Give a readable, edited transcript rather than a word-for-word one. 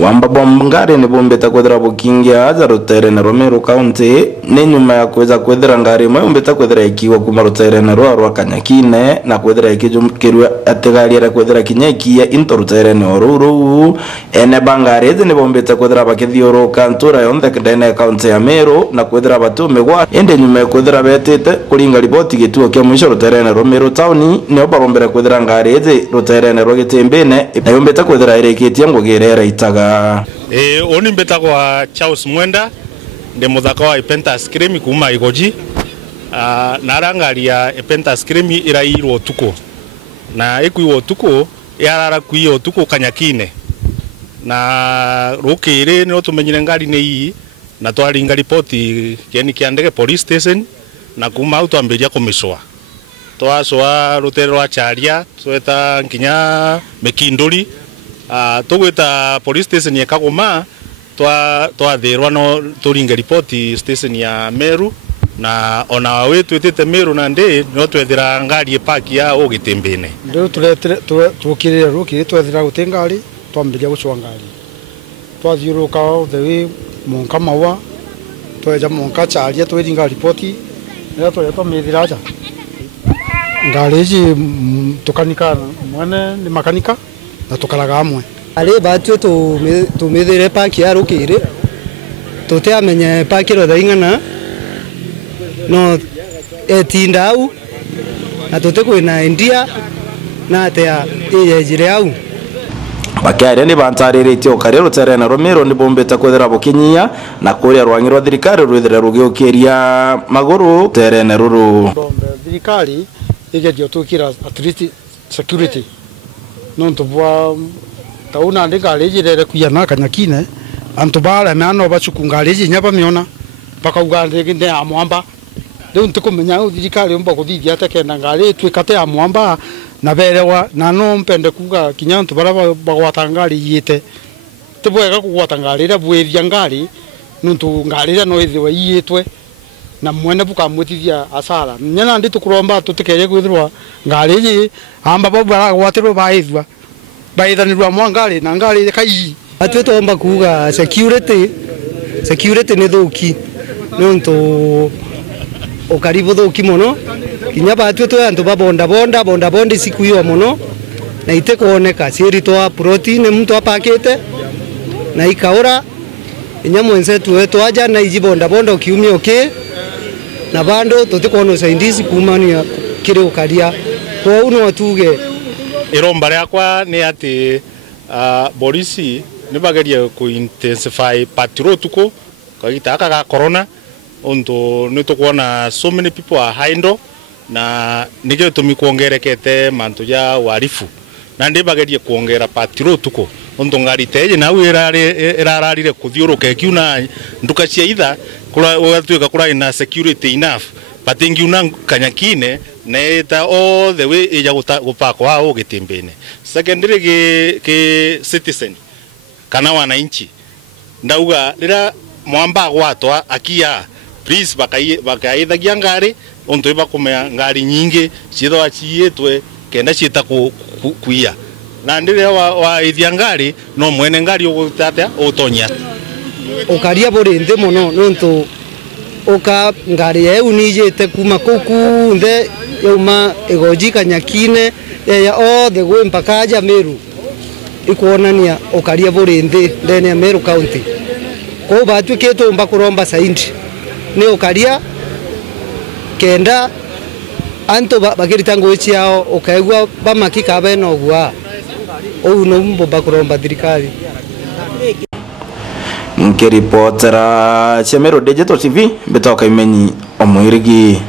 wamba bombangari ni bombeta kwethera bukingia aja rutere na Romero County ni nyuma ya kweza kwethera ngari mwe bombeta kwethera ikiwa kuma rutere na rwa Kanyakine na kwethera ikijumkirwa ategari era kwethera kinyekia into rutere ni oruru ene bangari ni bombeta kwethera bakithioro kantura yonde kidene county ya Meru na kwethera batume gwa ende nyuma ya kwethera betete kuringa ripoti gituo kya mwisho rutere na Romero Town ni obarombera kwethera ngari eze rutere na rogitembene na bombeta kwethera ireketie ngogirera itaga oni mbeta kwa Charles Mwenda nde muthaka wa Epenta Scream kuma Igoji na rangaria Epenta Scream irairwo tuko na ikuiwo tuko yarara kuiyo tuko Kanyakine na rukire no tumenyire ngari ne yi na twaringa ripoti kieni kiandege police station na kuma autoambiria komiswa twaswa rutere rwa Charia tweta nkinya Mekinduri tugwita police station ya Kagoma twathirwa no turinga report station ya Meru na ona wetu twetete Meru na ndi no twethira ngari epaki ya Ogitembene ndio tukire ruki twethira gutengari twambiria gucwa ngari twathiuruka the monka mawa tweja monka Charia twiringa report ndio twetwa mithira aja ngari ji tukanika mwana ni makanika na tukaraga amwe ari batwe tumithire paki ya rukire tuti amenye paki ro thaingana no etindau na tuti kwina India na atea iyejire au bakare ni bantariritie ukari rutere na Romero ni bombeta kwethera bukinyia na kuria rwangirwa thirikari rwithire rugiokiria maguru tere na ruru thirikari igedio tukira at least security no tubwa tauna ndingari jirere kuyana Kanyakine antu bara mano bacukungari jinyaba miona paka ugande nginde amwamba ndio ntukumenya thirikari umba kuthithia tekena ngari twikate amwamba na berewa na no mpende kuga kinyantu bara bagwata ngari yite tubwega kugwata ngari ira bwethia ngari nuntu ngari ira no ithiwe yitwe na mwene buka mwithithia asara nyana ndi tukuromba tutikeje kwithirwa ngari ji amba babara gwatirwo baithwa baithanirwa mwangari na ngari kai atwe tomba kuga security ni thuki nonto okaribu thuki mono kinya batwe to antu bonda bondi siku hiyo mono na ite kuoneka siri to protein mtu apakete na ikaora inya mwenzetu wetu aja na iji bonda ukiumia okay na bando tutikono saindisi kumania kire ukaria kwa uno watuge iromba yakwa ni ati polisi ni bageria ku intensify patrol tuko kagita aka ga corona onto ni tukuona so many people are haindo na nige tumi kuongerekete mantu ya warifu na ndi bageria kuongera patrol tuko onto ngari teje na irararire kuthiuruka kiuna nduka cia itha kula watuika kula ina security enough patingi una Kanyakine neta all the way ija gupakwa Ogitembene secondary ke citizen kana wananchi ndauga rira mwamba gwatwa akia please bakaithagia ngari onto ibakumea ngari nyingi citho acietwe kenda cita kuia na ndire wa ithia ngari no mwene ngari ugutatea utonya ukaria borinde mono nonto oka ngari yeu nijete kuma kuku nde yuma Igoji Kanyakine ya all the way mpaka aja Meru ikuonania ukaria borinde ndene ya Meru County ko batwe keto mbakuromba saindi ne ukaria kenda anto bagiritango chiao ukaigwa bamakika beno gwa uno mbo bakuromba thirikari nkiripotera Meru Digital TV betoka imenyi omwirigi